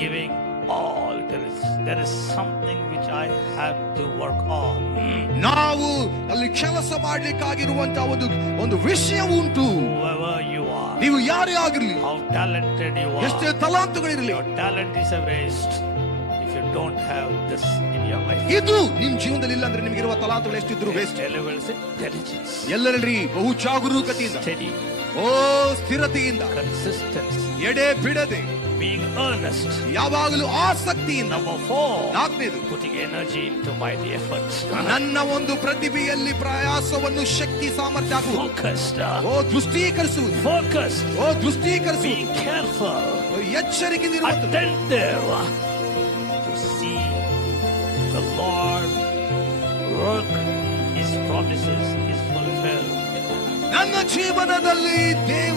giving all. There is something which I have to work on. ನಾವು ಅಲ್ಲಿ ಕೆಲಸ ಮಾಡ್ಲಿಕ್ಕಾಗಿರುವಂತಹ ಒಂದು ವಿಷಯ ಉಂಟು. Whoever you are, ನೀವು ಯಾರೇ ಆಗಿರಲಿ, how talented you are, ಎಷ್ಟೇ ತಲಾಂತುಗಳಿರಲಿ, your talent is a waste if you don't have this in your life. ಇದು ನಿಮ್ ಜೀವನದಲ್ಲಿ ಇಲ್ಲ ಅಂದ್ರೆ ನಿಮಗಿರುವ ತಲಾಂತುಗಳು ಎಷ್ಟಿದ್ರು ವೇಸ್ಟ್. Intelligence, ಎಲ್ಲರಲ್ಲಿ ಬಹು ಜಾಗರೂಕತೆಯಿಂದ, steady, ಸ್ಥಿರತೆಯಿಂದ, consistency, ಎಡೆ ಬಿಡದೆ, being earnest. ಯಾವಾಗಲೂ ಆಸಕ್ತಿಯಿಂದ. Number 4, ನಾಲ್ಕನೇದು, putting energy into mighty efforts. ನನ್ನ ಒಂದು ಪ್ರತಿಭೆಯಲ್ಲಿ ಪ್ರಯಾಸವನ್ನು ಶಕ್ತಿ ಸಾಮರ್ಥ್ಯ Focused, ದೃಷ್ಟೀಕರಿಸುವುದು, focused, ದೃಷ್ಟೀಕರಿಸುವುದು, being careful, ಎಚ್ಚರಿಕೆಯಿಂದ, attentive to see the Lord work His promises is fulfilled. ನನ್ನ ಜೀವನದಲ್ಲಿ ದೇವ